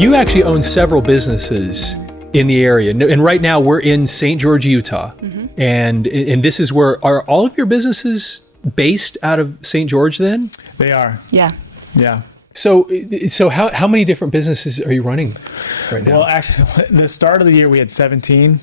You actually own several businesses in the area, and right now we're in St. George, Utah, and this is where, are all of your businesses based out of St. George then? They are. Yeah. Yeah. So how many different businesses are you running right now? Well, actually, the start of the year we had 17.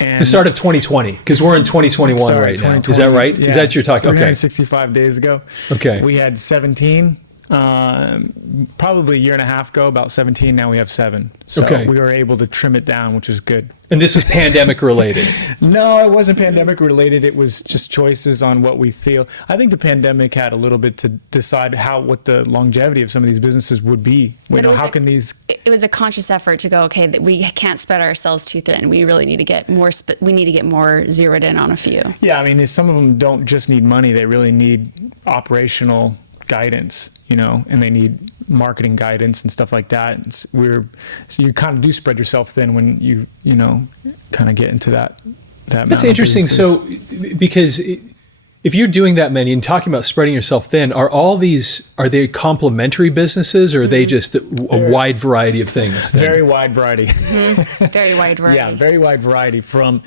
And The start of 2020, because we're in 2021 right now. Is that right? Yeah, Is that what you're talking? Okay. 365 days ago. Okay. We had 17. Probably a year and a half ago, about 17. Now we have 7. So Okay. we were able to trim it down, which is good. And this was pandemic related. No, it wasn't pandemic related. It was just choices on what we feel. I think the pandemic had a little bit to decide what the longevity of some of these businesses would be. It was a conscious effort to go, okay, that we can't spread ourselves too thin. We really need to get more. We need to get more zeroed in on a few. Yeah, I mean, some of them don't just need money; they really need operational guidance, and they need marketing guidance and stuff like that. So you kind of do spread yourself thin when you kind of get into that. That's interesting. So, because if you're doing that many and talking about spreading yourself thin, are they complementary businesses, or are they just a wide variety of things? Then? Very wide variety. Very wide variety. Yeah, very wide variety from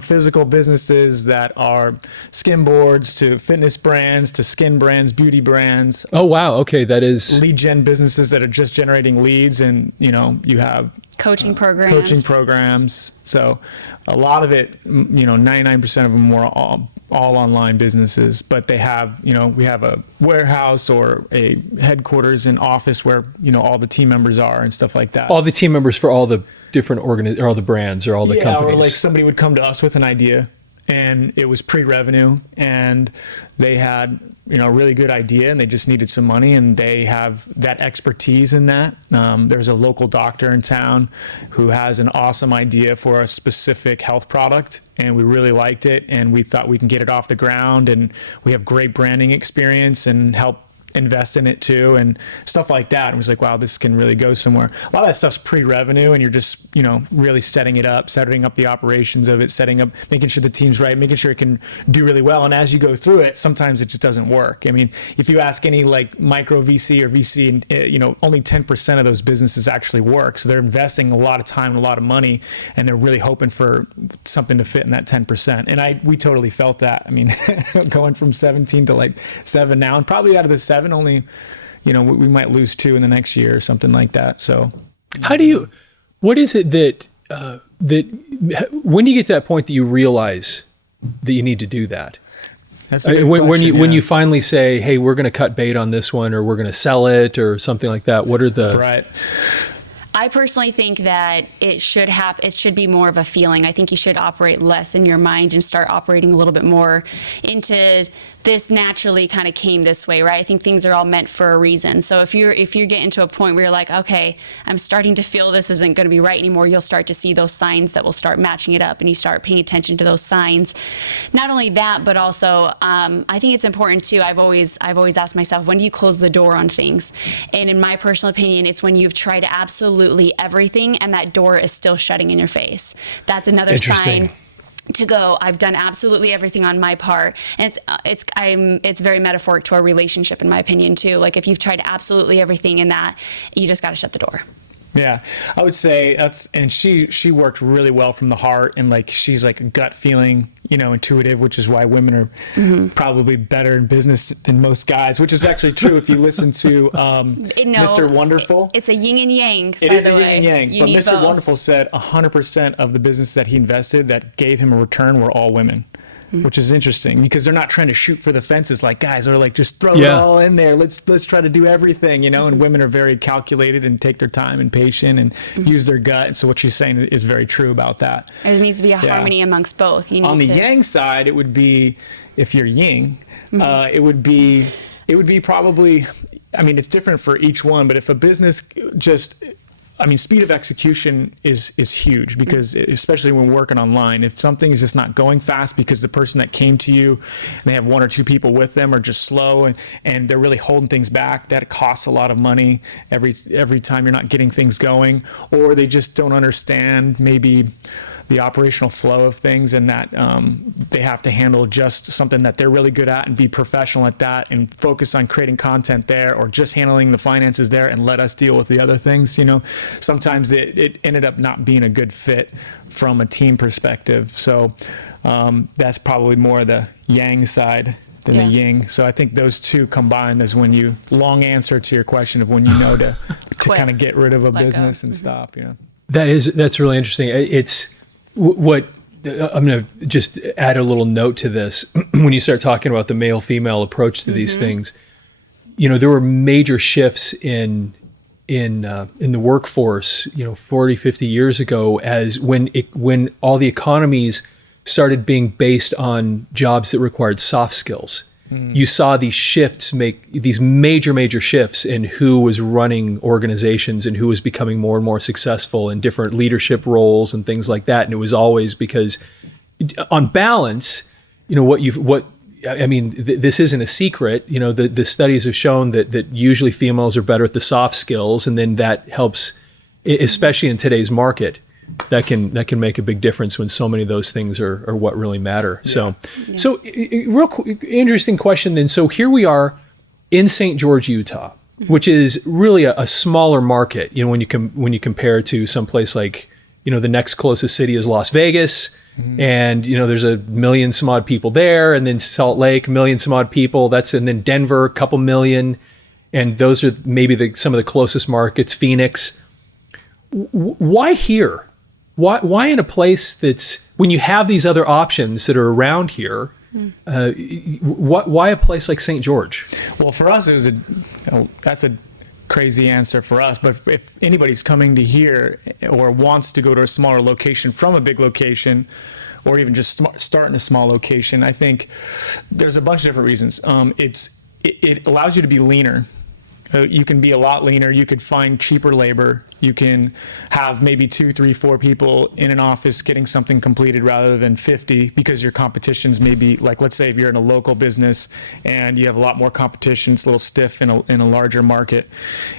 physical businesses that are skin boards to fitness brands to skin brands, beauty brands. Oh, wow. Okay. That is lead gen businesses that are just generating leads, and you have coaching programs. So a lot of it, 99% of them were all online businesses, but they have, we have a warehouse or a headquarters and office where, all the team members are and stuff like that. all the team members for all the different or all the brands or all the companies. Or like somebody would come to us with an idea and it was pre-revenue and they had, a really good idea and they just needed some money, and they have that expertise in that. There's a local doctor in town who has an awesome idea for a specific health product, and we really liked it, and we thought we can get it off the ground, and we have great branding experience and help invest in it too and stuff like that. And it was like, wow, this can really go somewhere. A lot of that stuff's pre-revenue, and you're just, really setting up the operations of it, making sure the team's right, making sure it can do really well. And as you go through it, sometimes it just doesn't work. I mean, if you ask any like micro VC or VC, and only 10% of those businesses actually work. So they're investing a lot of time and a lot of money, and they're really hoping for something to fit in that 10%. And we totally felt that. I mean, going from 17 to like 7 now, and probably out of the 7, only, we might lose 2 in the next year or something like that. So what is it that when you get to that point that you realize that you need to do that? That's a good when question, you finally say, hey, we're going to cut bait on this one, or we're going to sell it or something like that. What are the... Right. I personally think that it should be more of a feeling. I think you should operate less in your mind and start operating a little bit more into this naturally kind of came this way, right? I think things are all meant for a reason. So if you're getting to a point where you're like, okay, I'm starting to feel this isn't going to be right anymore, you'll start to see those signs that will start matching it up, and you start paying attention to those signs. Not only that, but also I think it's important too. I've always asked myself, when do you close the door on things? And in my personal opinion, it's when you've tried absolutely everything and that door is still shutting in your face. That's another sign to go, I've done absolutely everything on my part. And it's very metaphoric to our relationship, in my opinion too. Like if you've tried absolutely everything in that, you just got to shut the door. Yeah, I would say and she worked really well from the heart, and like she's like a gut feeling, intuitive, which is why women are probably better in business than most guys, which is actually true if you listen to Mr. Wonderful. It's a yin and yang. It is a yin and yang. You But need Mr. both. Wonderful said 100% of the business that he invested that gave him a return were all women. Which is interesting because they're not trying to shoot for the fences like guys are like, just throw it all in there. Let's try to do everything, and women are very calculated and take their time and patient and use their gut. And so what she's saying is very true about that. There needs to be a harmony amongst both. On the yang side, it would be, if you're yin, it would be probably, I mean, it's different for each one, but if a business speed of execution is huge, because especially when working online, if something is just not going fast because the person that came to you and they have 1 or 2 people with them are just slow and they're really holding things back, that costs a lot of money every time you're not getting things going, or they just don't understand maybe the operational flow of things, and that they have to handle just something that they're really good at and be professional at that and focus on creating content there, or just handling the finances there and let us deal with the other things. Sometimes it ended up not being a good fit from a team perspective. So that's probably more the yang side than the yin. So I think those two combined is when you, long answer to your question of when you know to kind of get rid of a business and stop. That's really interesting. It's what I'm going to just add a little note to this. When you start talking about the male-female approach to these things, there were major shifts in the workforce, 40, 50 years ago, as when all the economies started being based on jobs that required soft skills. You saw these shifts make these major shifts in who was running organizations and who was becoming more and more successful in different leadership roles and things like that. And it was always because, on balance, this isn't a secret. The studies have shown that usually females are better at the soft skills, and then that helps, especially in today's market. That can make a big difference when so many of those things are what really matter. So real interesting question then. So here we are in St. George, Utah, which is really a smaller market. When you compare to someplace like, the next closest city is Las Vegas, and there's 1 million some odd people there, and then Salt Lake, 1 million some odd people. And then Denver, a couple million, and those are maybe some of the closest markets. Phoenix. Why here? Why in a place that's, when you have these other options that are around here, why a place like St. George? Well, for us, that's a crazy answer for us. But if anybody's coming to here or wants to go to a smaller location from a big location, or even just start in a small location, I think there's a bunch of different reasons. It allows you to be leaner. You can be a lot leaner. You could find cheaper labor. You can have maybe 2, 3, 4 people in an office getting something completed rather than 50, because your competition's maybe, like, let's say if you're in a local business and you have a lot more competition, it's a little stiff in a larger market.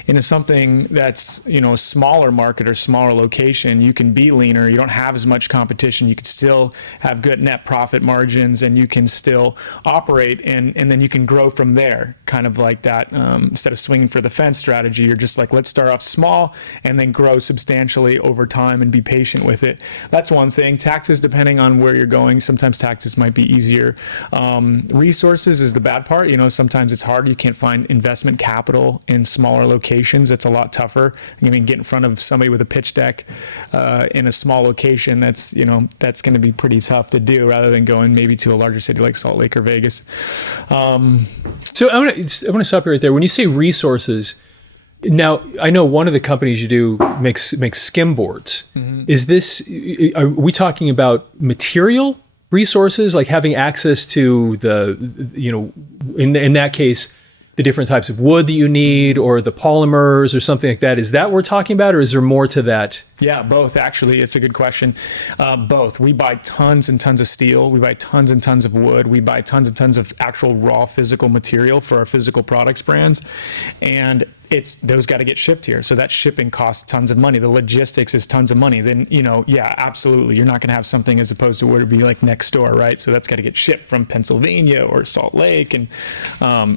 In something that's, a smaller market or smaller location, you can be leaner. You don't have as much competition. You can still have good net profit margins, and you can still operate, and then you can grow from there, kind of like that. Instead of swinging for the fence strategy, you're just like, let's start off small and then grow substantially over time and be patient with it. That's one thing. Taxes, depending on where you're going, sometimes taxes might be easier. Resources is the bad part. Sometimes it's hard. You can't find investment capital in smaller locations. It's a lot tougher. Get in front of somebody with a pitch deck in a small location. That's going to be pretty tough to do, rather than going maybe to a larger city like Salt Lake or Vegas. So I want to stop you right there. When you say resources, now I know one of the companies you do makes skim boards. Are we talking about material resources, like having access to in that case, the different types of wood that you need, or the polymers or something like that? Is that what we're talking about, or is there more to that? Yeah, both, actually. It's a good question. Both. We buy tons and tons of steel. We buy tons and tons of wood. We buy tons and tons of actual raw physical material for our physical products brands. And those got to get shipped here. So that shipping costs tons of money. The logistics is tons of money. Then, yeah, absolutely. You're not going to have something as opposed to where it'd be like next door, right? So that's got to get shipped from Pennsylvania or Salt Lake and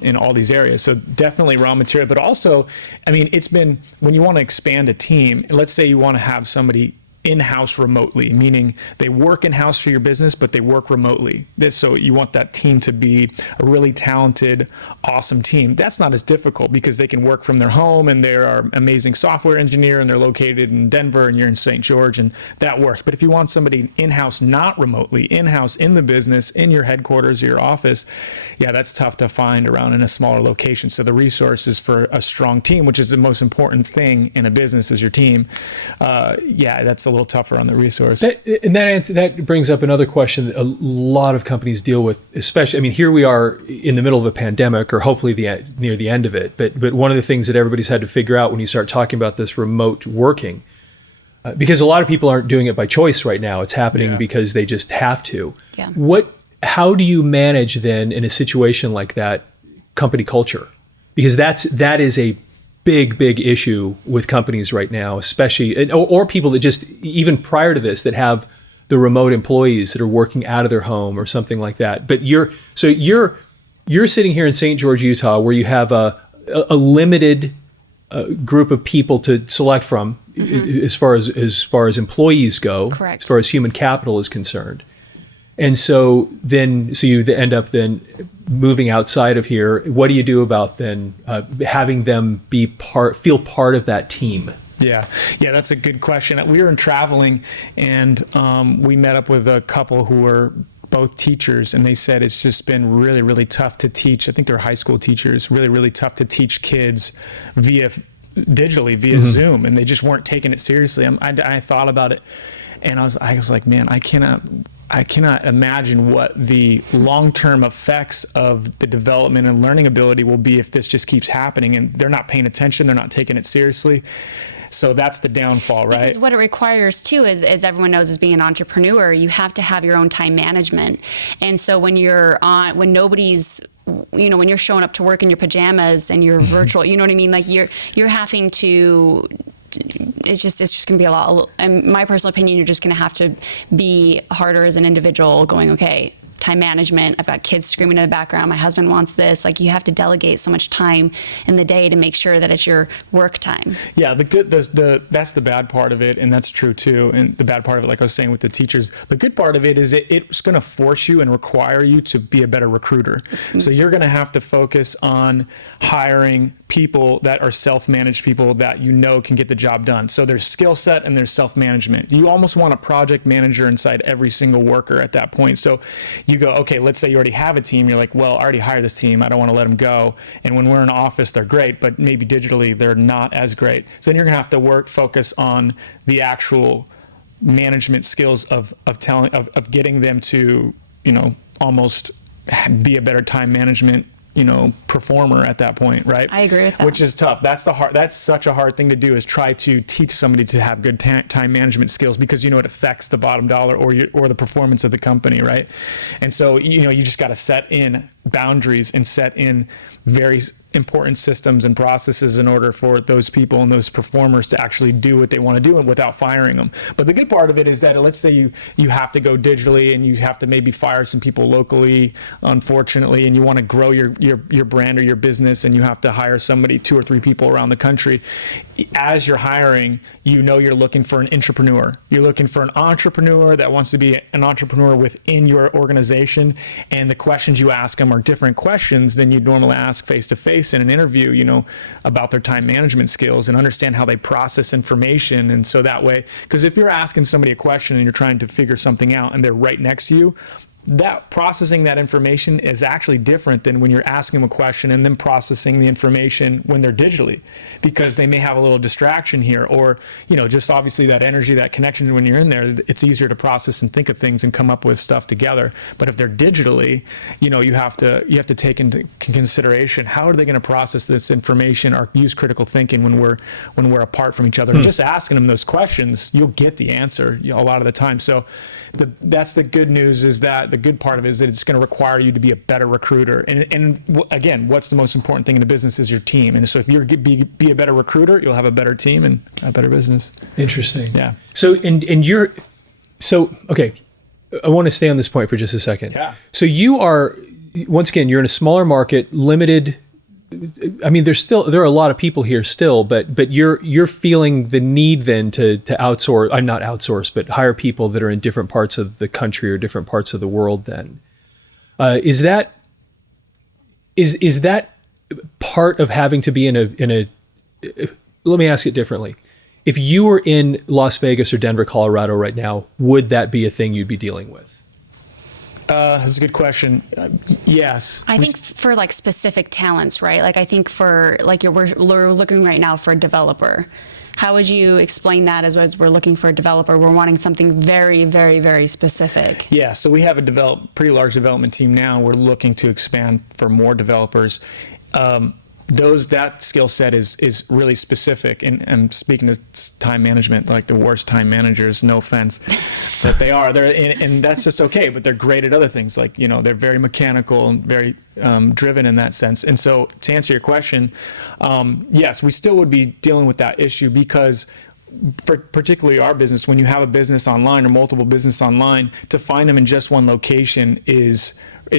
in all these areas. So definitely raw material. But also, it's been, when you want to expand a team, let's say you want to have somebody in-house remotely, meaning they work in-house for your business, but they work remotely. So you want that team to be a really talented, awesome team. That's not as difficult because they can work from their home, and they're an amazing software engineer, and they're located in Denver and you're in St. George, and that works. But if you want somebody in-house, not remotely, in-house in the business, in your headquarters or your office, yeah, that's tough to find around in a smaller location. So the resources for a strong team, which is the most important thing in a business, is your team. Yeah, that's a little tougher on the resource. That brings up another question that a lot of companies deal with, especially, here we are in the middle of a pandemic, or hopefully near the end of it. But one of the things that everybody's had to figure out when you start talking about this remote working, because a lot of people aren't doing it by choice right now. It's happening because they just have to. Yeah. How do you manage then in a situation like that company culture? Because that is a big issue with companies right now, especially, or people that just, even prior to this, that have the remote employees that are working out of their home or something like that. But you're sitting here in St. George, Utah, where you have a limited group of people to select from, as far as employees go, Correct. as far as human capital is concerned. And so you end up then moving outside of here. What do you do about then having them feel part of that team? Yeah, that's a good question. We were traveling, and we met up with a couple who were both teachers, and they said it's just been really, really tough to teach. I think they're high school teachers. Really, really tough to teach kids digitally via Zoom, and they just weren't taking it seriously. I thought about it, and I was like, man, I cannot imagine what the long-term effects of the development and learning ability will be if this just keeps happening and they're not paying attention, they're not taking it seriously. So that's the downfall, right? Because what it requires too is, as everyone knows, as being an entrepreneur, you have to have your own time management. And so when nobody's, when you're showing up to work in your pajamas and you're virtual, you know what I mean? Like you're having to, it's just going to be a lot. In my personal opinion, you're just going to have to be harder as an individual going, okay, time management. I've got kids screaming in the background. My husband wants this. Like, you have to delegate so much time in the day to make sure that it's your work time. Yeah, that's the bad part of it, and that's true too. And the bad part of it, like I was saying with the teachers, the good part of it is it's going to force you and require you to be a better recruiter. Mm-hmm. So you're going to have to focus on hiring people that are self-managed, people that can get the job done. So there's skill set and there's self-management. You almost want a project manager inside every single worker at that point. So you go, okay, let's say you already have a team. You're like, well, I already hired this team. I don't want to let them go. And when we're in office, they're great, but maybe digitally they're not as great. So then you're going to have to focus on the actual management skills of getting them to, almost be a better time management performer at that point, right? I agree with that. Which is tough. That's such a hard thing to do, is try to teach somebody to have good time management skills, because it affects the bottom dollar or the performance of the company, right? And so you just got to set in boundaries and set in very important systems and processes in order for those people and those performers to actually do what they want to do and without firing them. But the good part of it is that, let's say you have to go digitally and you have to maybe fire some people locally, unfortunately, and you want to grow your brand or your business, and you have to hire somebody, 2 or 3 people around the country. As you're hiring, you're looking for an entrepreneur. You're looking for an entrepreneur that wants to be an entrepreneur within your organization, and the questions you ask them are different questions than you'd normally ask face-to-face in an interview, about their time management skills and understand how they process information. And so that way, because if you're asking somebody a question and you're trying to figure something out and they're right next to you, that processing that information is actually different than when you're asking them a question and then processing the information when they're digitally, because they may have a little distraction here, or just obviously that energy, that connection. When you're in there, it's easier to process and think of things and come up with stuff together. But if they're digitally, you have to take into consideration, how are they going to process this information or use critical thinking when we're apart from each other. And just asking them those questions, you'll get the answer a lot of the time. So that's the good news, is that the good part of it is that it's going to require you to be a better recruiter. And again, what's the most important thing in the business is your team. And so if you're be a better recruiter, you'll have a better team and a better business. Interesting. Yeah. So okay, I want to stay on this point for just a second. Yeah. So once again, you're in a smaller market, limited. I mean, there are a lot of people here still, but you're feeling the need then to outsource, not outsource, but hire people that are in different parts of the country or different parts of the world. Then, is that part of having to be in a? Let me ask it differently. If you were in Las Vegas or Denver, Colorado right now, would that be a thing you'd be dealing with? That's a good question. Yes. I think for specific talents, right? Like, I think for we're looking right now for a developer. How would you explain that as we're looking for a developer? We're wanting something very, very, very specific. Yeah. So we have a pretty large development team now. We're looking to expand for more developers. That skill set is really specific, and I'm speaking to time management, like the worst time managers, no offense, but and that's just okay, but they're great at other things, like they're very mechanical and very driven in that sense. And so to answer your question, yes, we still would be dealing with that issue, because for particularly our business, when you have a business online or multiple business online, to find them in just one location is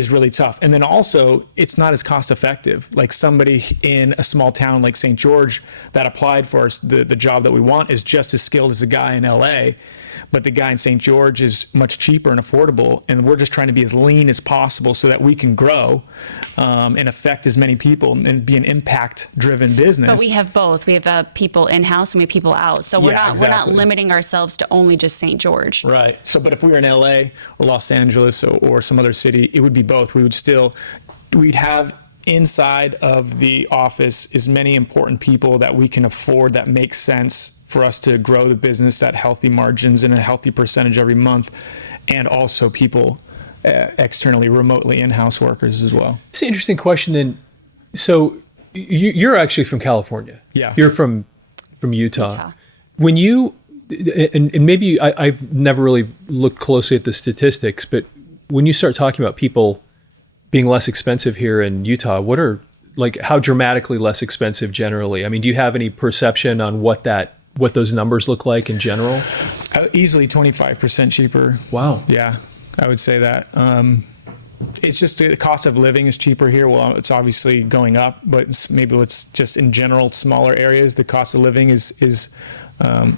really tough. And then also, it's not as cost effective. Like somebody in a small town like St. George that applied for the job that we want is just as skilled as the guy in LA, but the guy in St. George is much cheaper and affordable. And we're just trying to be as lean as possible so that we can grow and affect as many people and be an impact-driven business. But we have both. We have people in-house and we have people out. So we're not limiting ourselves to only just St. George. Right. So, but if we were in LA or Los Angeles or some other city, it would be both. We'd have inside of the office as many important people that we can afford that makes sense for us to grow the business at healthy margins and a healthy percentage every month, and also people externally, remotely in-house workers as well. It's an interesting question then. So you're actually from California. Yeah. You're from Utah. When you, and maybe I've never really looked closely at the statistics, but when you start talking about people being less expensive here in Utah, how dramatically less expensive generally? I mean, do you have any perception on what those numbers look like in general? Easily 25% cheaper. Wow. Yeah, I would say that. It's just the cost of living is cheaper here. Well, it's obviously going up, but maybe let's just in general, smaller areas, the cost of living is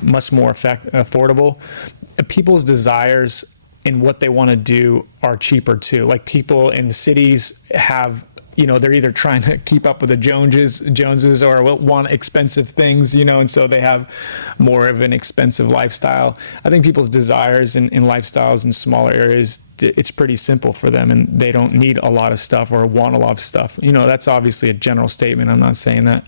much more affordable. People's desires and what they want to do are cheaper too. Like people in the cities have, they're either trying to keep up with the Joneses or want expensive things, and so they have more of an expensive lifestyle. I think people's desires and lifestyles in smaller areas, it's pretty simple for them, and they don't need a lot of stuff or want a lot of stuff. That's obviously a general statement. I'm not saying that,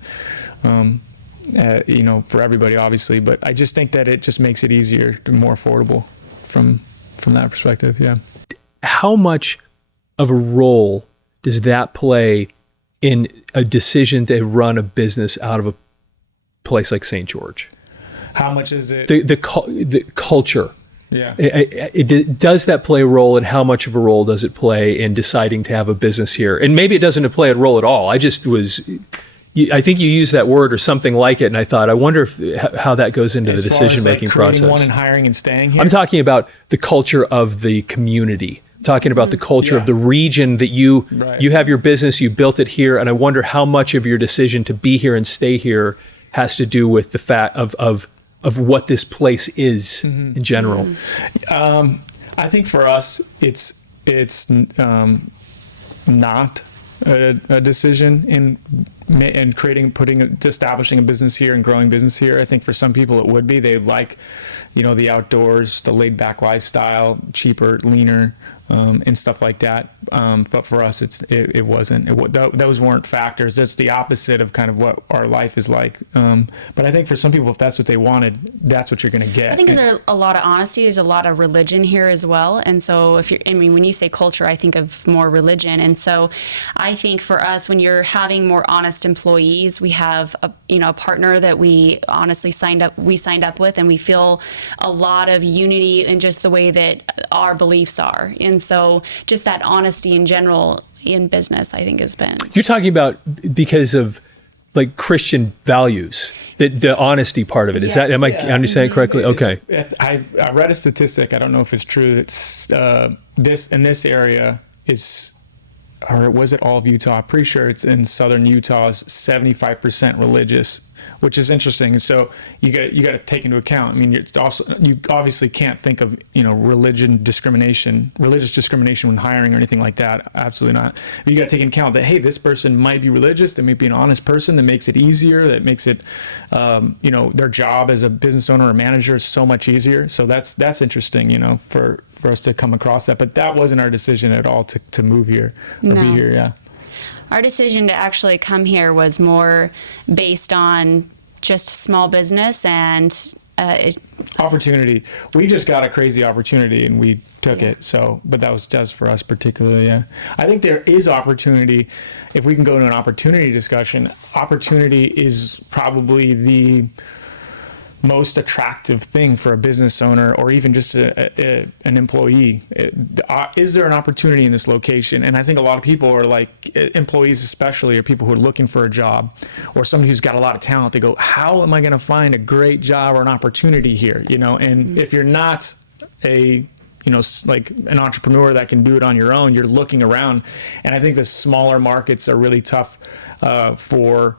for everybody, obviously, but I just think that it just makes it easier and more affordable from that perspective. Yeah. How much of a role does that play in a decision to run a business out of a place like St. George? How much is it? The culture. Yeah. Does that play a role, and how much of a role does it play in deciding to have a business here? And maybe it doesn't play a role at all. I think you used that word or something like it, and I thought, I wonder how that goes into the decision-making process. One and hiring and staying here? I'm talking about the culture of the community. Talking about the culture of the region that you have your business, you built it here, and I wonder how much of your decision to be here and stay here has to do with the fact of what this place is in general. I think for us, it's not a decision in establishing a business here and growing business here. I think for some people it would be. They like, the outdoors, the laid back lifestyle, cheaper, leaner, and stuff like that. But for us, it wasn't. Those weren't factors. That's the opposite of kind of what our life is like. But I think for some people, if that's what they wanted, that's what you're going to get. I think there's a lot of honesty. There's a lot of religion here as well. And so when you say culture, I think of more religion. And so I think for us, when you're having more honest employees, we have a partner that we honestly signed up with, and we feel a lot of unity in just the way that our beliefs are. And so just that honesty in general in business, I think, has been. You're talking about because of like Christian values, the honesty part of it. Is that, am I understanding correctly? Okay. I read a statistic. I don't know if it's true. It's this area is, or was it all of Utah? I'm pretty sure it's in southern Utah is 75% religious, which is interesting. And so you got to take into account. I mean, you obviously can't think of religious discrimination when hiring or anything like that. Absolutely not. But you got to take into account that, hey, this person might be religious. They may be an honest person. That makes it easier. That makes it their job as a business owner or manager is so much easier. So that's interesting. For us to come across that. But that wasn't our decision at all to move here or be here. Yeah. Our decision to actually come here was more based on just small business and opportunity. We just got a crazy opportunity and we took it. So, but that was just for us particularly. Yeah. I think there is opportunity. If we can go to an opportunity discussion, opportunity is probably most attractive thing for a business owner or even just an employee. Is there an opportunity in this location? And I think a lot of people are like, employees especially, or people who are looking for a job or somebody who's got a lot of talent. They go, how am I going to find a great job or an opportunity here? You know, and if you're not like an entrepreneur that can do it on your own, you're looking around. And I think the smaller markets are really tough for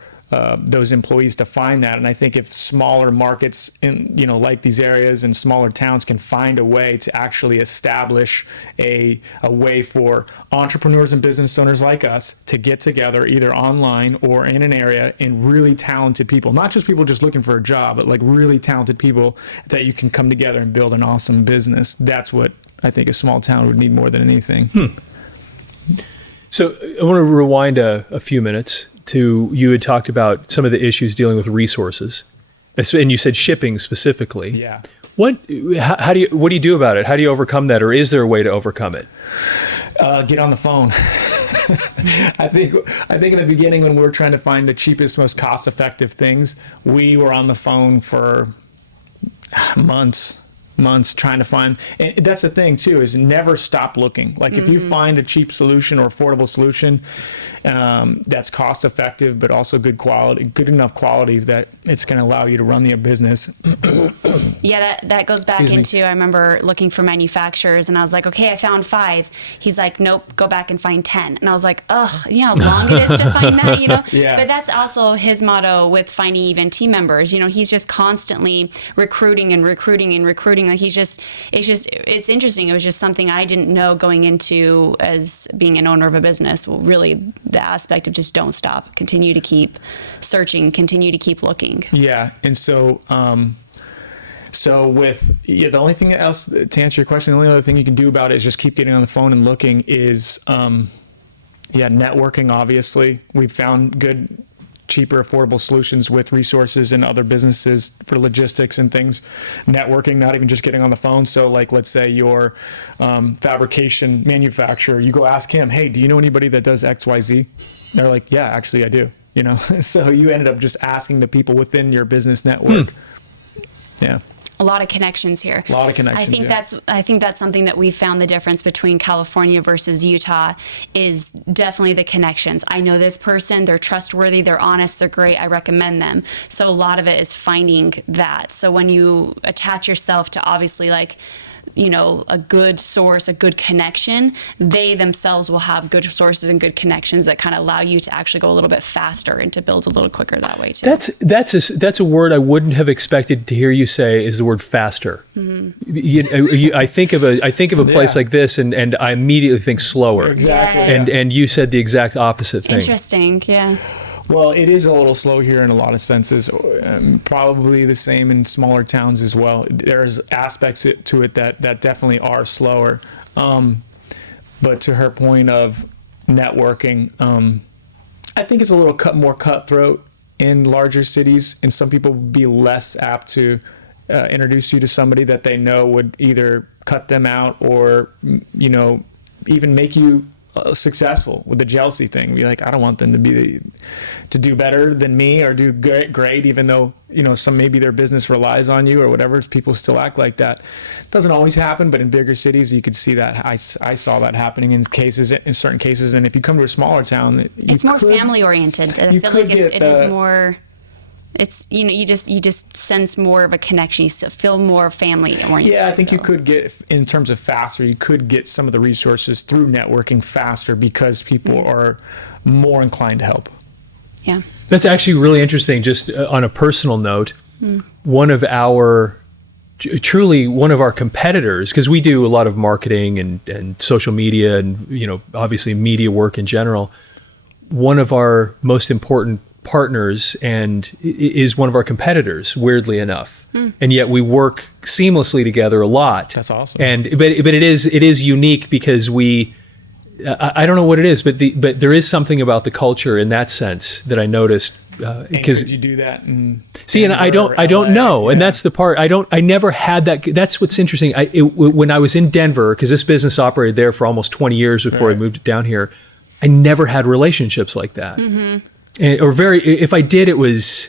those employees to find that. And I think if smaller markets in, like these areas and smaller towns can find a way to actually establish a way for entrepreneurs and business owners like us to get together either online or in an area, and really talented people, not just people just looking for a job, but like really talented people that you can come together and build an awesome business. That's what I think a small town would need more than anything. So I want to rewind a few minutes to, you had talked about some of the issues dealing with resources, and you said shipping specifically. Yeah. What do you do about it? How do you overcome that, or is there a way to overcome it? Get on the phone. I think in the beginning when we were trying to find the cheapest, most cost-effective things, we were on the phone for months trying to find, and that's the thing too, is never stop looking. Like if you find a cheap solution or affordable solution that's cost effective but also good enough quality that it's going to allow you to run your business. Yeah, that goes back into, I remember looking for manufacturers and I was like, okay, I found 5. He's like, nope, go back and find 10. And I was like, ugh, how long it is to find that, Yeah. But that's also his motto with finding even team members. He's just constantly recruiting and recruiting and recruiting. Like it's interesting. It was just something I didn't know going into as being an owner of a business. Well, really the aspect of just don't stop, continue to keep searching, continue to keep looking. Yeah. And so, the only thing else to answer your question, the only other thing you can do about it is just keep getting on the phone and looking is, networking. Obviously we've found good, cheaper, affordable solutions with resources and other businesses for logistics and things. Networking, not even just getting on the phone. So like, let's say your fabrication manufacturer, you go ask him, hey, do you know anybody that does XYZ? They're like, yeah, actually I do. So you ended up just asking the people within your business network. Yeah. A lot of connections here. A lot of connections. I think that's something that we found the difference between California versus Utah is definitely the connections. I know this person, they're trustworthy, they're honest, they're great, I recommend them. So a lot of it is finding that. So when you attach yourself to obviously a good source, a good connection, they themselves will have good sources and good connections that kind of allow you to actually go a little bit faster and to build a little quicker that way too. That's a word I wouldn't have expected to hear you say, is the word faster. I think of a place like this and I immediately think slower. Exactly. Yes. And you said the exact opposite thing. Interesting. Yeah. Well, it is a little slow here in a lot of senses. Probably the same in smaller towns as well. There's aspects to it that definitely are slower. But to her point of networking, I think it's a little more cutthroat in larger cities, and some people would be less apt to introduce you to somebody that they know would either cut them out or, even make you successful with the jealousy thing. Be like, I don't want them to do better than me or do great, even though some maybe their business relies on you or whatever. People still act like that. It doesn't always happen, but in bigger cities you could see that. I saw that happening in certain cases. And if you come to a smaller town, it's more family oriented. I feel like it is more. It's you just sense more of a connection. You feel more family oriented. Yeah, I think you could get, in terms of faster, you could get some of the resources through networking faster because people are more inclined to help. Yeah, that's actually really interesting. Just on a personal note, one of our competitors, because we do a lot of marketing and social media and obviously media work in general. One of our most important partners and is one of our competitors, weirdly enough, and yet we work seamlessly together a lot. That's awesome. But it is unique because I don't know what it is, but there is something about the culture in that sense that I noticed. Because could you do that? I don't know, and that's the part I never had that. That's what's interesting. When I was in Denver, because this business operated there for almost 20 years before I moved down here, I never had relationships like that. If I did, it was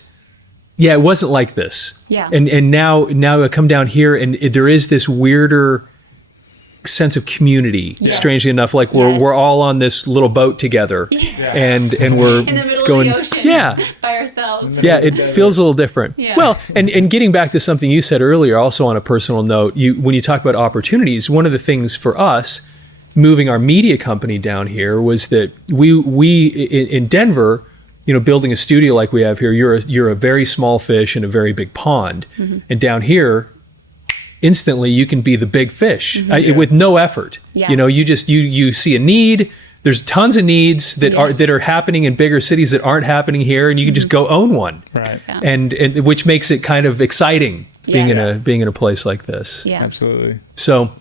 yeah, it wasn't like this. Yeah. And now I come down here and there is this weirder sense of community, Yes. strangely enough, like we're all on this little boat together and we're In the middle going, of the ocean. yeah. By ourselves. Yeah, it feels a little different. Yeah. Well, and getting back to something you said earlier, also on a personal note, when you talk about opportunities, one of the things for us moving our media company down here was that we in Denver, building a studio like we have here, you're a very small fish in a very big pond, and down here, instantly you can be the big fish with no effort. Yeah. You see a need. There's tons of needs that are happening in bigger cities that aren't happening here, and you can just go own one. Right. Yeah. And which makes it kind of exciting being Yes. in a place like this. Yeah. Absolutely. So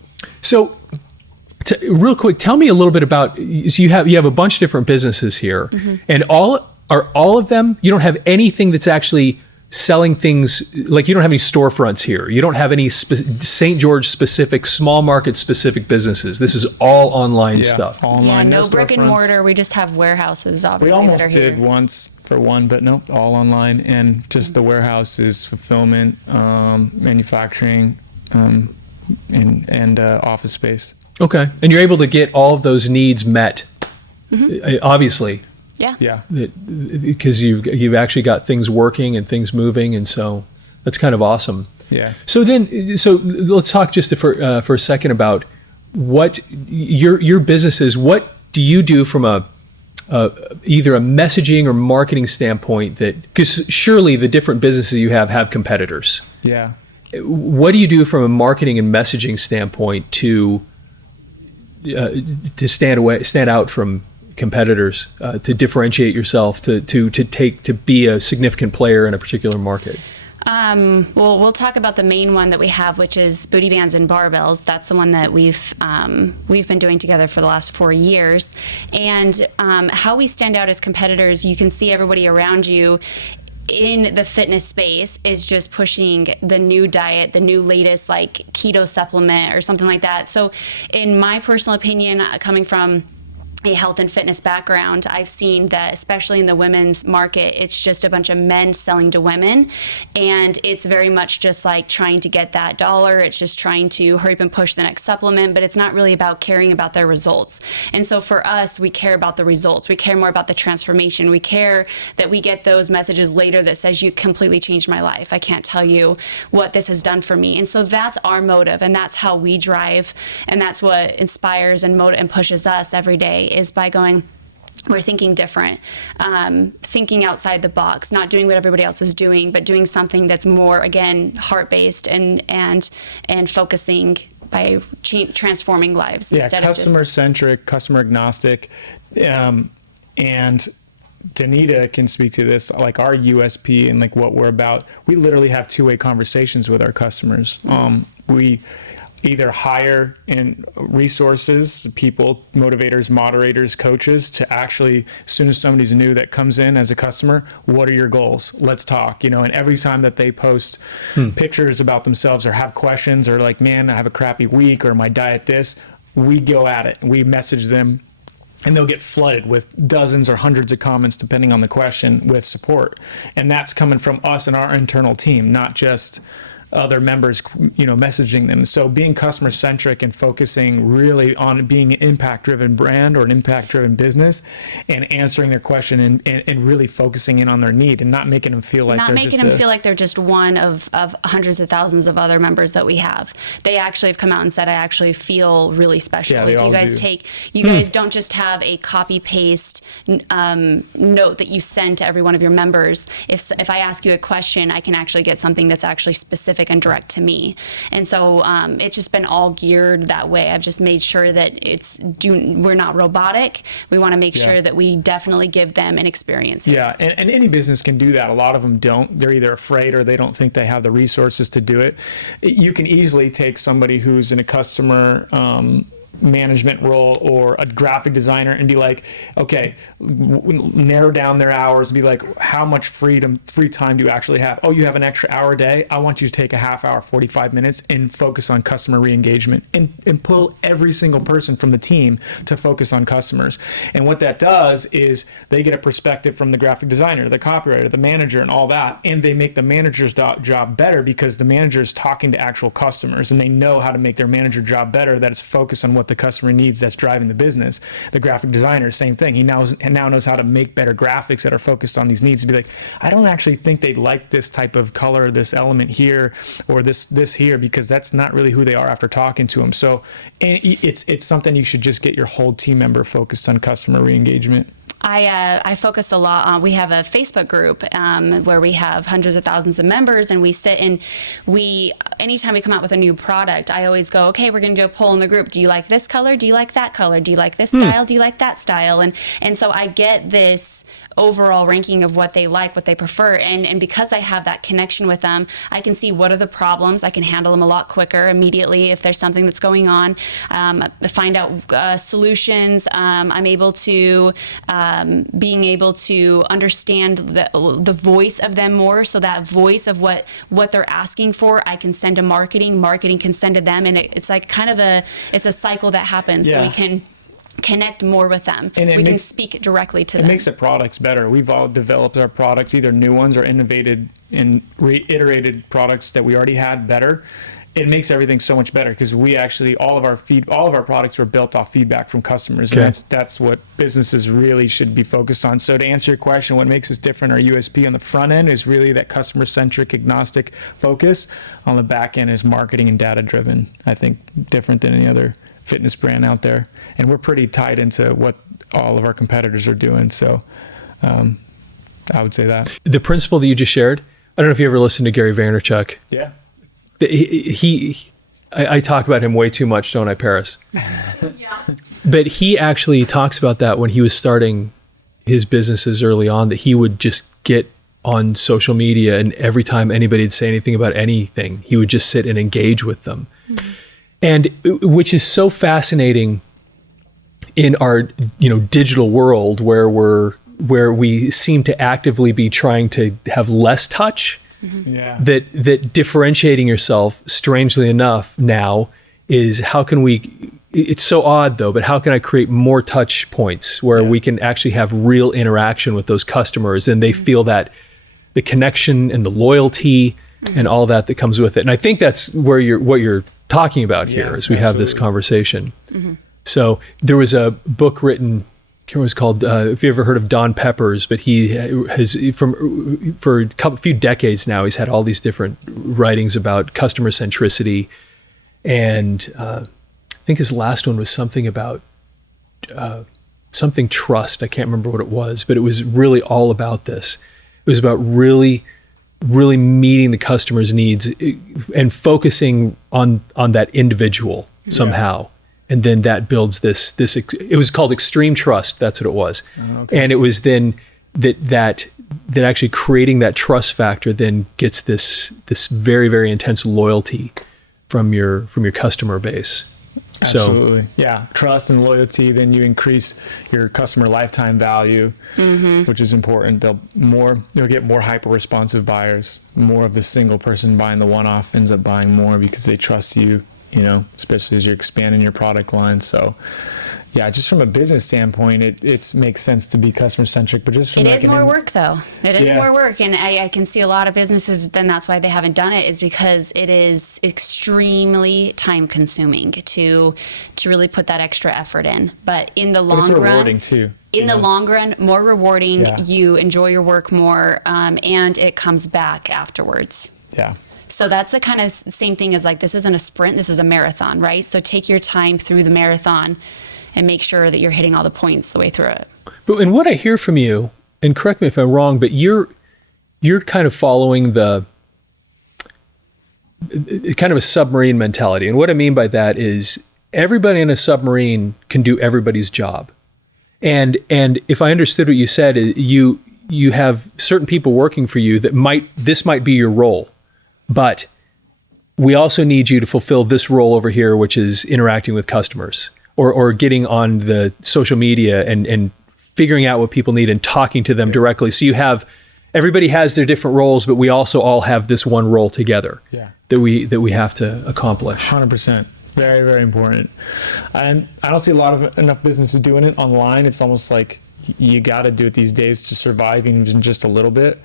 real quick, tell me a little bit about. So you have a bunch of different businesses here, and all of them. You don't have anything that's actually selling things, like you don't have any storefronts here. You don't have any St. George specific, small market specific businesses. This is all online stuff. Online, no brick and storefronts. mortar. We just have warehouses, We obviously, that almost are here. did once for one, but nope, all online. And just the warehouses, fulfillment, manufacturing, and office space. Okay, and you're able to get all of those needs met, obviously, Yeah. Yeah. because you've actually got things working and things moving, and so that's kind of awesome. Yeah. So let's talk just for a second about what your business is. What do you do from either a messaging or marketing standpoint? Because surely the different businesses you have competitors. Yeah. What do you do from a marketing and messaging standpoint to stand out from competitors, to differentiate yourself, to be a significant player in a particular market? Well, we'll talk about the main one that we have, which is Booty Bands and Barbells. That's the one that we've been doing together for the last 4 years. And how we stand out as competitors, you can see everybody around you in the fitness space is just pushing the new diet, the new latest like keto supplement or something like that. So in my personal opinion, coming from a health and fitness background, I've seen that especially in the women's market, it's just a bunch of men selling to women, and it's very much just like trying to get that dollar. It's just trying to hurry up and push the next supplement, but it's not really about caring about their results. And so for us, we care about the results. We care more about the transformation. We care that we get those messages later that says, you completely changed my life. I can't tell you what this has done for me. And so that's our motive, and that's how we drive, and that's what inspires and pushes us every day, is by going, we're thinking different, thinking outside the box, not doing what everybody else is doing, but doing something that's more, again, heart-based and focusing by transforming lives instead of just customer-centric, customer-agnostic, and Danita can speak to this, like our USP and like what we're about. We literally have two-way conversations with our customers. We either hire in resources, people, motivators, moderators, coaches, to actually, as soon as somebody's new that comes in as a customer, what are your goals? Let's talk, and every time that they post pictures about themselves or have questions or like, man, I have a crappy week or my diet this, we go at it. We message them, and they'll get flooded with dozens or hundreds of comments, depending on the question, with support. And that's coming from us and our internal team, not just other members, messaging them. So being customer centric and focusing really on being an impact driven brand or an impact driven business, and answering their question and really focusing in on their need and not making them feel like they're just one of hundreds of thousands of other members that we have. They actually have come out and said, I actually feel really special. Yeah, like they you all guys do. you guys don't just have a copy paste note that you send to every one of your members. If I ask you a question, I can actually get something that's actually specific and direct to me. And so it's just been all geared that way. I've just made sure that we're not robotic. We want to make sure that we definitely give them an experience here. Yeah, and any business can do that. A lot of them don't. They're either afraid or they don't think they have the resources to do it. You can easily take somebody who's in a customer management role or a graphic designer and be like, okay, narrow down their hours, be like, how much free time do you actually have? Oh, you have an extra hour a day? I want you to take a half hour, 45 minutes and focus on customer re-engagement and pull every single person from the team to focus on customers. And what that does is they get a perspective from the graphic designer, the copywriter, the manager, and all that, and they make the manager's job better because the manager is talking to actual customers and they know how to make their manager job better, that it's focused on what the customer needs that's driving the business. The graphic designer, same thing. He now knows how to make better graphics that are focused on these needs, to be like, I don't actually think they like this type of color, this element here, or this here, because that's not really who they are after talking to them. So it's something you should just get your whole team member focused on customer re-engagement. I focus a lot on, we have a Facebook group where we have hundreds of thousands of members, and we sit and anytime we come out with a new product, I always go, okay, we're going to do a poll in the group. Do you like this color? Do you like that color? Do you like this style? Do you like that style? And so I get this overall ranking of what they like, what they prefer. And because I have that connection with them, I can see what are the problems. I can handle them a lot quicker immediately if there's something that's going on. Find out solutions. I'm able to, being able to understand the voice of them more. So that voice of what they're asking for, I can send to marketing. Marketing can send to them. And it's like kind of it's a cycle that happens. Yeah. So we can connect more with them. And we can speak directly to them. It makes the products better. We've all developed our products, either new ones or innovated and reiterated products that we already had better. It makes everything so much better because we actually, all of our products were built off feedback from customers. Okay. And that's what businesses really should be focused on. So to answer your question, what makes us different, our USP on the front end is really that customer-centric, agnostic focus. On the back end is marketing and data-driven. I think different than any other fitness brand out there, and we're pretty tied into what all of our competitors are doing. So I would say that the principle that you just shared, I don't know if you ever listened to Gary Vaynerchuk. Yeah, I talk about him way too much, don't I, Paris? Yeah. But he actually talks about that when he was starting his businesses early on, that he would just get on social media, and every time anybody would say anything about anything, he would just sit and engage with them. Mm-hmm. And which is so fascinating in our, digital world where we seem to actively be trying to have less touch. Mm-hmm. Yeah. That differentiating yourself, strangely enough, now is how can we? It's so odd though, but how can I create more touch points where we can actually have real interaction with those customers, and they feel that the connection and the loyalty and all that comes with it. And I think that's what you're talking about here as we have this conversation. Mm-hmm. So there was a book written, I can't remember what it's called, if you ever heard of Don Peppers, but he has, for a few decades now, he's had all these different writings about customer centricity. And I think his last one was something about something trust. I can't remember what it was, but it was really all about this. It was about really meeting the customer's needs and focusing on that individual somehow. Yeah. And then that builds this, it was called extreme trust. That's what it was. Okay. And it was then that actually creating that trust factor then gets this very, very intense loyalty from your customer base. Absolutely. Yeah. Trust and loyalty, then you increase your customer lifetime value, which is important. They'll get more hyper responsive buyers. More of the single person buying the one-off ends up buying more because they trust you, especially as you're expanding your product line. So yeah, just from a business standpoint, it makes sense to be customer centric, but just from it is more work though. It is more work, and I can see a lot of businesses. Then that's why they haven't done it, is because it is extremely time consuming to really put that extra effort in. But in the long run, it's rewarding too. In the long run, more rewarding. Yeah. You enjoy your work more, and it comes back afterwards. Yeah. So that's the kind of same thing as like, this isn't a sprint, this is a marathon, right? So take your time through the marathon and make sure that you're hitting all the points the way through it. And what I hear from you, and correct me if I'm wrong, but you're kind of following the kind of a submarine mentality. And what I mean by that is everybody in a submarine can do everybody's job. And if I understood what you said, you have certain people working for you that this might be your role, but we also need you to fulfill this role over here, which is interacting with customers. or getting on the social media and figuring out what people need and talking to them directly. So everybody has their different roles, but we also all have this one role together that we have to accomplish. 100%. Very, very important. And I don't see enough businesses doing it online. It's almost like you got to do it these days to survive even just a little bit.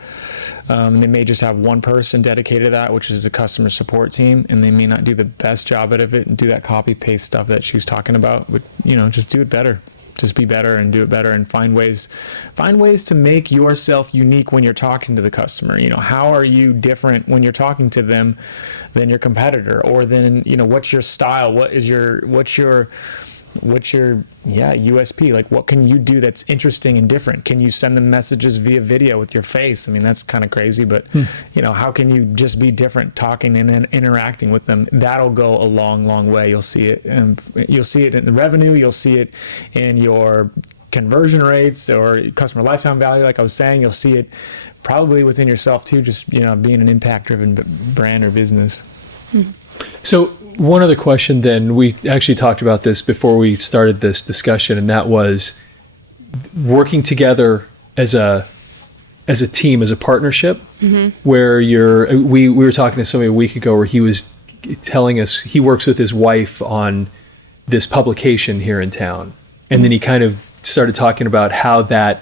They may just have one person dedicated to that, which is the customer support team, and they may not do the best job out of it and do that copy paste stuff that she was talking about. But just do it better. Just be better and do it better, and find ways to make yourself unique when you're talking to the customer. How are you different when you're talking to them than your competitor, or than what's your style? What's your USP? Like, what can you do that's interesting and different? Can you send them messages via video with your face? I mean, that's kind of crazy, but how can you just be different talking and interacting with them? That'll go a long, long way. You'll see it, you'll see it in the revenue. You'll see it in your conversion rates or customer lifetime value. Like I was saying, you'll see it probably within yourself too, just, being an impact-driven brand or business. So one other question then, we actually talked about this before we started this discussion, and that was working together as a team, as a partnership, where we were talking to somebody a week ago where he was telling us he works with his wife on this publication here in town. And then he kind of started talking about how that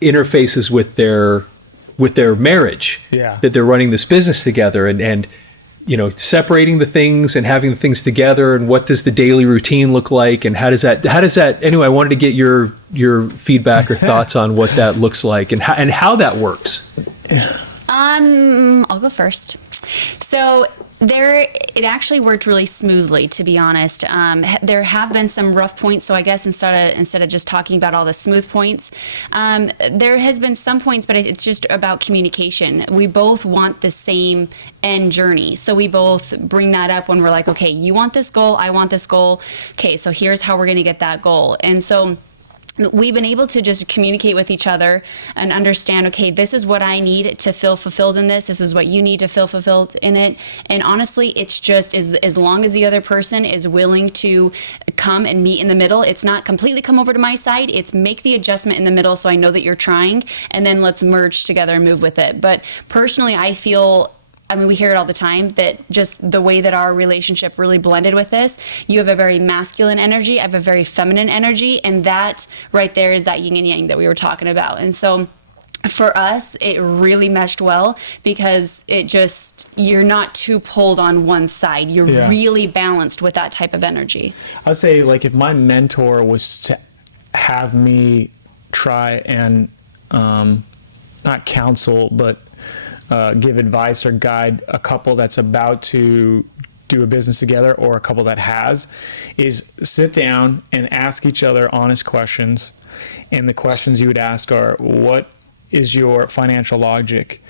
interfaces with their marriage, that they're running this business together, and separating the things and having the things together, and what does the daily routine look like, and how does that anyway, I wanted to get your feedback or thoughts on what that looks like and how that works. I'll go first. So it actually worked really smoothly, to be honest. There have been some rough points, so I guess instead of just talking about all the smooth points, there has been some points, but it's just about communication. We both want the same end journey, so we both bring that up when we're like, okay, you want this goal, I want this goal. Okay, so here's how we're going to get that goal. And so we've been able to just communicate with each other and understand, okay, this is what I need to feel fulfilled in this. This is what you need to feel fulfilled in it. And honestly, it's just as long as the other person is willing to come and meet in the middle. It's not completely come over to my side. It's make the adjustment in the middle so I know that you're trying, and then let's merge together and move with it. But personally, we hear it all the time, that just the way that our relationship really blended with this, you have a very masculine energy, I have a very feminine energy, and that right there is that yin and yang that we were talking about. And so for us, it really meshed well, because you're not too pulled on one side. You're really balanced with that type of energy. I'd say, like, if my mentor was to have me try and not counsel, but give advice or guide a couple that's about to do a business together, or a couple that has, is sit down and ask each other honest questions. And the questions you would ask are, what is your financial logic?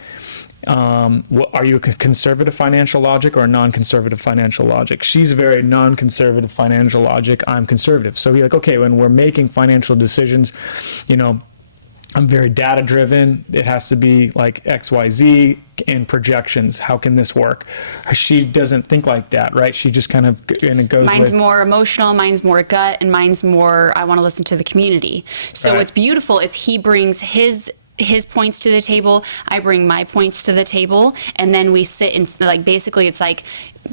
Are you a conservative financial logic or a non-conservative financial logic? She's very non-conservative financial logic. I'm conservative. So be like, okay, when we're making financial decisions, I'm very data driven. It has to be like XYZ and projections. How can this work? She doesn't think like that, right? She just kind of goes. Mine's more emotional, mine's more gut, and mine's more, I want to listen to the community. So what's beautiful is he brings his points to the table, I bring my points to the table, and then we sit and basically it's like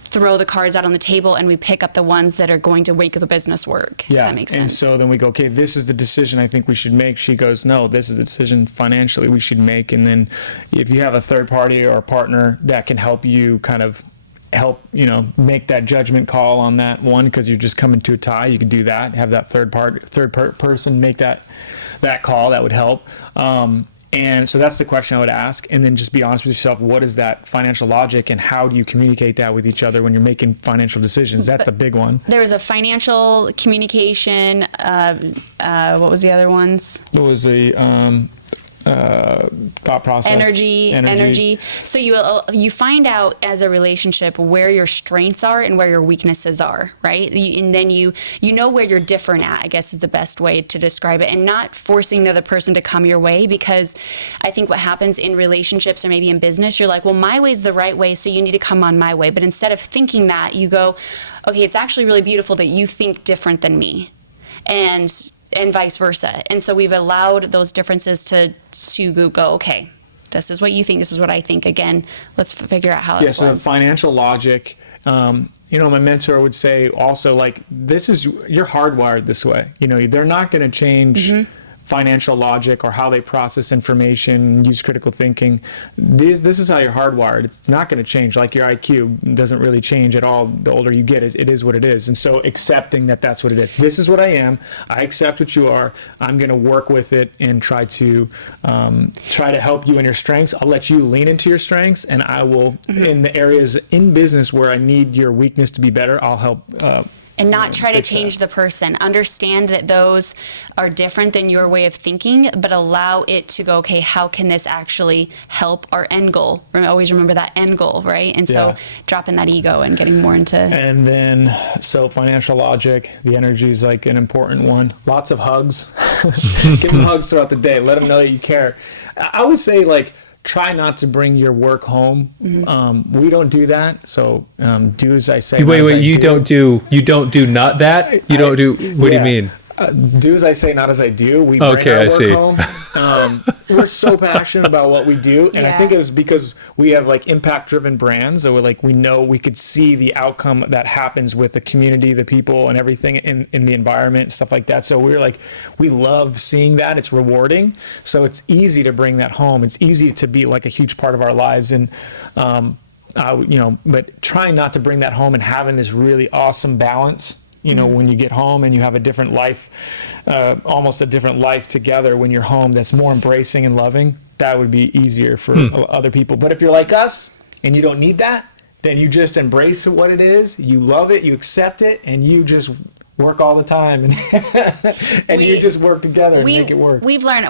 throw the cards out on the table and we pick up the ones that are going to make the business work. Yeah, if that makes sense. And so then we go, okay, this is the decision I think we should make. She goes, no, this is the decision financially we should make. And then if you have a third party or a partner that can help you make that judgment call on that one, because you're just coming to a tie, you could do that, have that third person make that call. That would help. And so that's the question I would ask. And then just be honest with yourself. What is that financial logic, and how do you communicate that with each other when you're making financial decisions? That's a big one. There was a financial communication. What was the other ones? What was the thought process, energy. So you find out as a relationship where your strengths are and where your weaknesses are, right? And then you know where you're different at, I guess is the best way to describe it, and not forcing the other person to come your way, because I think what happens in relationships or maybe in business, you're like, well, my way is the right way, so you need to come on my way. But instead of thinking that, you go, okay, it's actually really beautiful that you think different than me. And vice versa. And so we've allowed those differences to go, okay, this is what you think, this is what I think. Again, let's figure out how it so the financial logic, my mentor would say also, like, you're hardwired this way. They're not going to change financial logic or how they process information, use critical thinking. This is how you're hardwired. It's not going to change. Like your IQ doesn't really change at all the older you get. It is what it is. And so accepting that that's what it is. This is what I am. I accept what you are. I'm going to work with it and try to help you in your strengths. I'll let you lean into your strengths, and I will, in the areas in business where I need your weakness to be better, I'll help and not try to change the person. Understand that those are different than your way of thinking, but allow it to go, okay, how can this actually help our end goal? Always remember that end goal, right? And so dropping that ego and getting more into... And then, so financial logic, the energy is like an important one. Lots of hugs. Give them hugs throughout the day. Let them know that you care. I would say, like, try not to bring your work home. We don't do that. So do as I say. Wait, you don't do not that? You don't do, what do you mean? Do as I say, not as I do. We bring our work home. We're so passionate about what we do, and I think it was because we have like impact-driven brands. So we know we could see the outcome that happens with the community, the people, and everything in the environment, stuff like that. So we love seeing that. It's rewarding. So it's easy to bring that home. It's easy to be like a huge part of our lives, and but trying not to bring that home and having this really awesome balance. When you get home and you have a different life, almost a different life together when you're home that's more embracing and loving, that would be easier for other people. But if you're like us and you don't need that, then you just embrace what it is, you love it, you accept it, and you just work all the time and you just work together and make it work. We've learned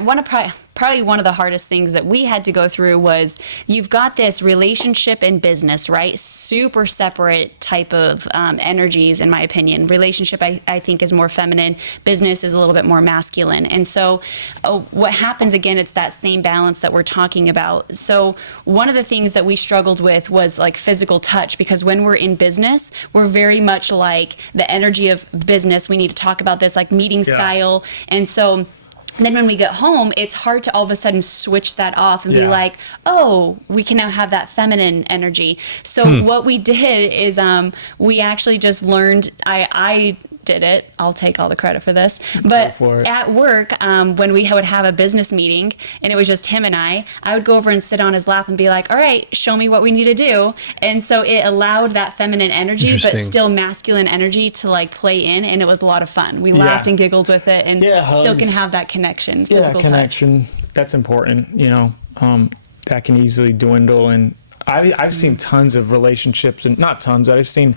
probably one of the hardest things that we had to go through was you've got this relationship and business, right? Super separate type of energies, in my opinion. Relationship, I think, is more feminine. Business is a little bit more masculine. And so what happens, again, it's that same balance that we're talking about. So one of the things that we struggled with was like physical touch, because when we're in business, we're very much like the energy of business. We need to talk about this, like meeting style. And so then when we get home, it's hard to all of a sudden switch that off and be like, oh, we can now have that feminine energy. So what we did is we actually just learned, I did it. I'll take all the credit for this. But at work, when we would have a business meeting and it was just him and I would go over and sit on his lap and be like, all right, show me what we need to do. And so it allowed that feminine energy, but still masculine energy to like play in. And it was a lot of fun. We laughed and giggled with it and still can have that connection. Physical connection. That's important. That can easily dwindle. And I've seen tons of relationships, and not tons, I've seen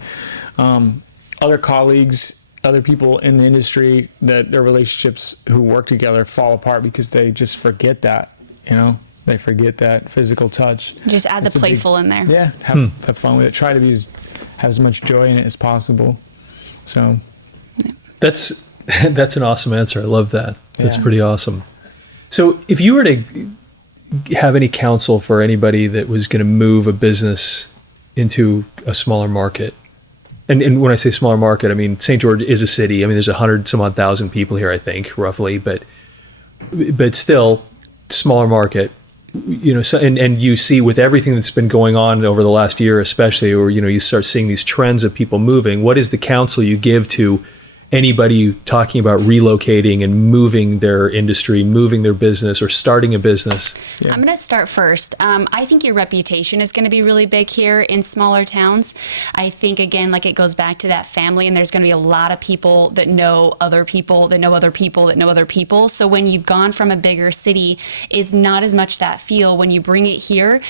other colleagues, other people in the industry, that their relationships who work together fall apart because they just forget that, they forget that physical touch. Just add the playful in there. Yeah, have fun with it. Try to have as much joy in it as possible. So that's an awesome answer. I love that. That's pretty awesome. So if you were to have any counsel for anybody that was going to move a business into a smaller market, and when I say smaller market, I mean St. George is a city. I mean, there's 100,000 people here, I think, roughly, but still smaller market. So, and you see with everything that's been going on over the last year, especially, or you start seeing these trends of people moving. What is the counsel you give to anybody talking about relocating and moving their industry, moving their business, or starting a business? I'm going to start first. I think your reputation is going to be really big here in smaller towns. I think, again, like it goes back to that family, and there's going to be a lot of people that know other people, that know other people, that know other people. So when you've gone from a bigger city, it's not as much that feel. When you bring it here,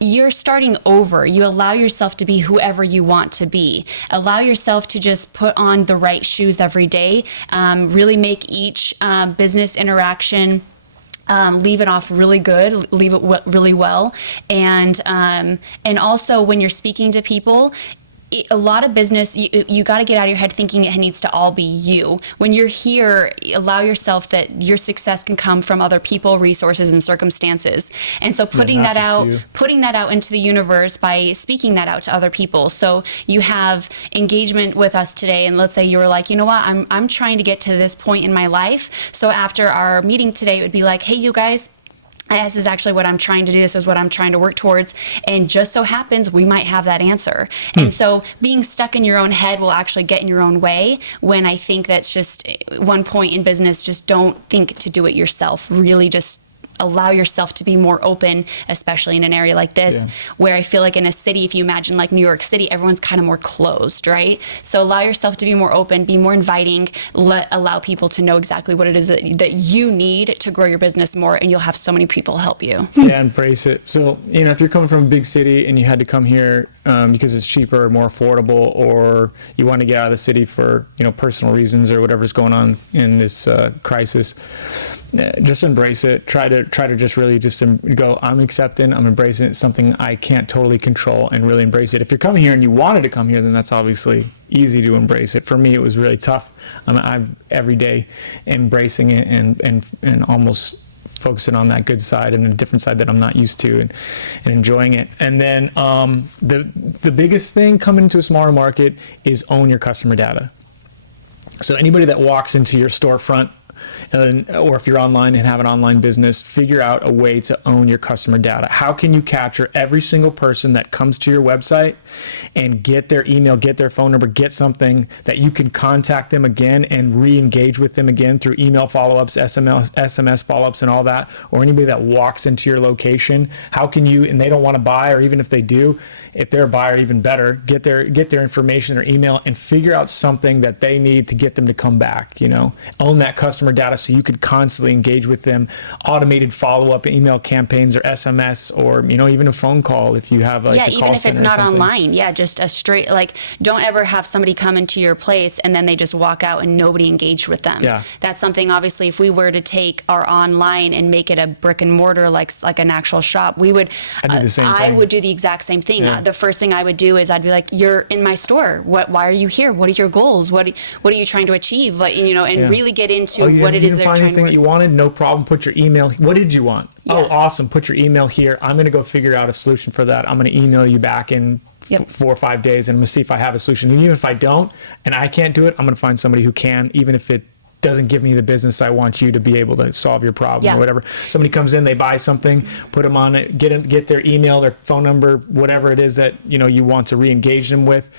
you're starting over. You allow yourself to be whoever you want to be. Allow yourself to just put on the right shoes every day. Really make each business interaction leave it off really good, leave it really well. And also when you're speaking to people, a lot of business, you got to get out of your head thinking it needs to all be you. When you're here, allow yourself that your success can come from other people, resources, and circumstances. And so putting that out into the universe by speaking that out to other people. So you have engagement with us today, and let's say you were like, you know what, I'm trying to get to this point in my life. So after our meeting today, it would be like, hey, you guys, this is actually what I'm trying to do. This is what I'm trying to work towards. And just so happens we might have that answer. And so being stuck in your own head will actually get in your own way, when I think that's just one point in business. Just don't think to do it yourself. Really just allow yourself to be more open, especially in an area like this, where I feel like in a city, if you imagine like New York City, everyone's kind of more closed, right? So allow yourself to be more open, be more inviting, allow people to know exactly what it is that you need to grow your business more, and you'll have so many people help you. Yeah, embrace it. So, if you're coming from a big city and you had to come here because it's cheaper or more affordable, or you want to get out of the city for, personal reasons or whatever's going on in this crisis, just embrace it. Try to just really just go, I'm accepting, I'm embracing it. It's something I can't totally control, and really embrace it. If you're coming here and you wanted to come here, then that's obviously easy to embrace it. For me, it was really tough. I'm every day embracing it and almost focusing on that good side and the different side that I'm not used to, and enjoying it. And then the biggest thing coming into a smaller market is own your customer data. So anybody that walks into your storefront, or if you're online and have an online business, figure out a way to own your customer data. How can you capture every single person that comes to your website and get their email, get their phone number, get something that you can contact them again and re-engage with them again through email follow-ups, SMS follow-ups, and all that, or anybody that walks into your location? How can you, and they don't want to buy, or even if they do, if they're a buyer, even better, get their information, their email, and figure out something that they need to get them to come back. Own that customer data so you could constantly engage with them. Automated follow-up email campaigns, or SMS, or even a phone call if you have like a even call if center it's not or something. online. Just a straight, don't ever have somebody come into your place and then they just walk out and nobody engaged with them. That's something, obviously, if we were to take our online and make it a brick and mortar, like an actual shop, we would, I would do the exact same thing. The first thing I would do is I'd be like, you're in my store. Why are you here? What are your goals? What are you trying to achieve? Really get into what it is they're trying to anything that you wanted, no problem. Put your email. What did you want? Oh, awesome. Put your email here. I'm going to go figure out a solution for that. I'm going to email you back in 4 or 5 days, and I'm going to see if I have a solution. And even if I don't, and I can't do it, I'm going to find somebody who can, even if it doesn't give me the business I want you to be able to solve your problem or whatever. Somebody comes in, they buy something, put them on it, get their email, their phone number, whatever it is that you want to re-engage them with,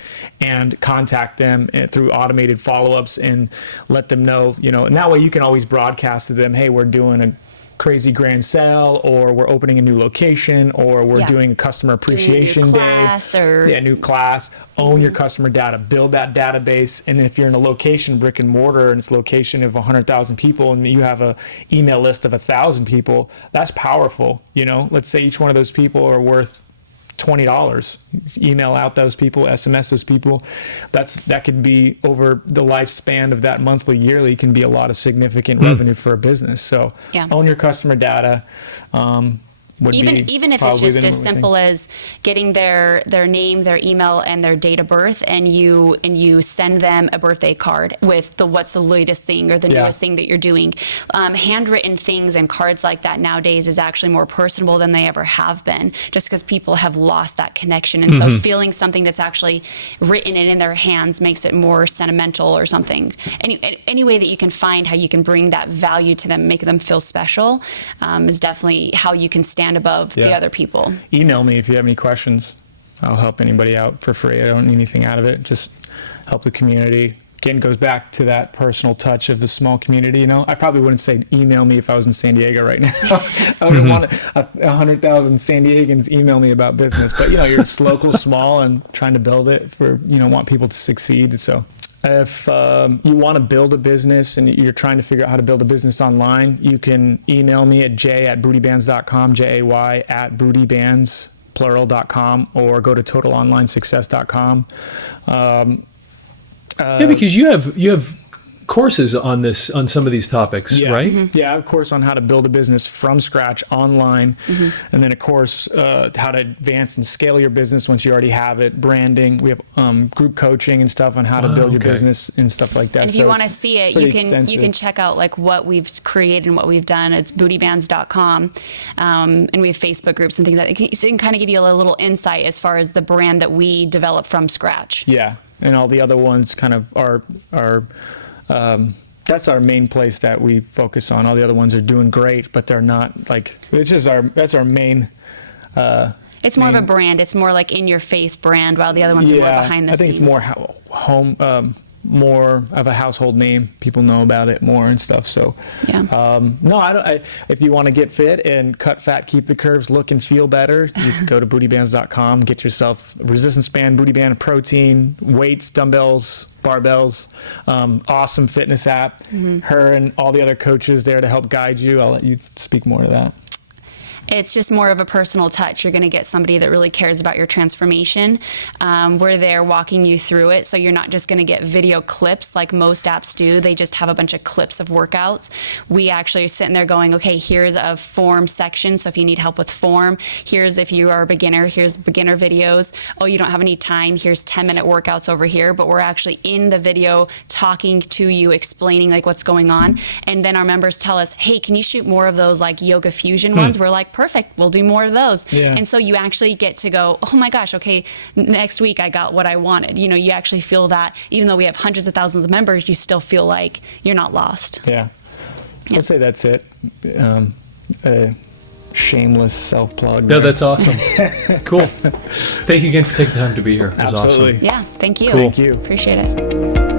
and contact them through automated follow-ups and let them know, and that way you can always broadcast to them, hey, we're doing a crazy grand sale, or we're opening a new location, or we're doing a customer appreciation day, new class. Own your customer data, build that database. And if you're in a location, brick and mortar, and it's a location of 100,000 people, and you have a email list of 1,000 people, that's powerful. Let's say each one of those people are worth $20. Email out those people, SMS those people. That could be, over the lifespan of that monthly, yearly, can be a lot of significant revenue for a business. So own your customer data. Even if it's just as simple as getting their name, their email, and their date of birth, and you send them a birthday card with what's the latest thing or the newest thing that you're doing. Handwritten things and cards like that nowadays is actually more personable than they ever have been, just because people have lost that connection. And so feeling something that's actually written and in their hands makes it more sentimental or something. Any way that you can find how you can bring that value to them, make them feel special, is definitely how you can stand above the other people. Email me if you have any questions. I'll help anybody out for free. I don't need anything out of it. Just help the community. Again, goes back to that personal touch of the small community. I probably wouldn't say email me if I was in San Diego right now. I wouldn't want 100,000 San Diegans email me about business. But you're local, small, and trying to build it for, want people to succeed. So if you want to build a business and you're trying to figure out how to build a business online, you can email me at jay@bootybands.com, jay@bootybands.com, or go to totalonlinesuccess.com. Because you have courses on some of these topics, Yeah. right? Yeah, a course on how to build a business from scratch online, and then a course how to advance and scale your business once you already have it. Branding. We have group coaching and stuff on how to build your business and stuff like that. And if you want to see it, you can check out like what we've created and what we've done. It's bootybands.com, and we have Facebook groups and things like that. So it can kind of give you a little insight as far as the brand that we developed from scratch. Yeah, and all the other ones kind of are that's our main place that we focus on. All the other ones are doing great, but they're not like, that's our main. It's more of a brand. It's more like in your face brand, while the other ones are more behind the scenes. I think it's more more of a household name. People know about it more and stuff. So, no, if you want to get fit and cut fat, keep the curves, look and feel better, you can go to bootybands.com, get yourself a resistance band, booty band, protein, weights, dumbbells, barbells, awesome fitness app. Her and all the other coaches there to help guide you. I'll let you speak more to that. It's just more of a personal touch. You're going to get somebody that really cares about your transformation. We're there walking you through it. So you're not just going to get video clips like most apps do. They just have a bunch of clips of workouts. We actually are sitting there going, okay, here's a form section. So if you need help with form, here's if you are a beginner, here's beginner videos. Oh, you don't have any time, here's 10-minute workouts over here. But we're actually in the video talking to you, explaining like what's going on. And then our members tell us, hey, can you shoot more of those like yoga fusion ones? We're like, perfect, we'll do more of those. And so you actually get to go, oh my gosh, okay, next week I got what I wanted. You know, you actually feel that even though we have hundreds of thousands of members, you still feel like you're not lost. I'd say that's it. Shameless self-plug. No, that's awesome. Cool. Thank you again for taking the time to be here. It was Absolutely. awesome. Yeah, thank you. Cool. Thank you. Appreciate it.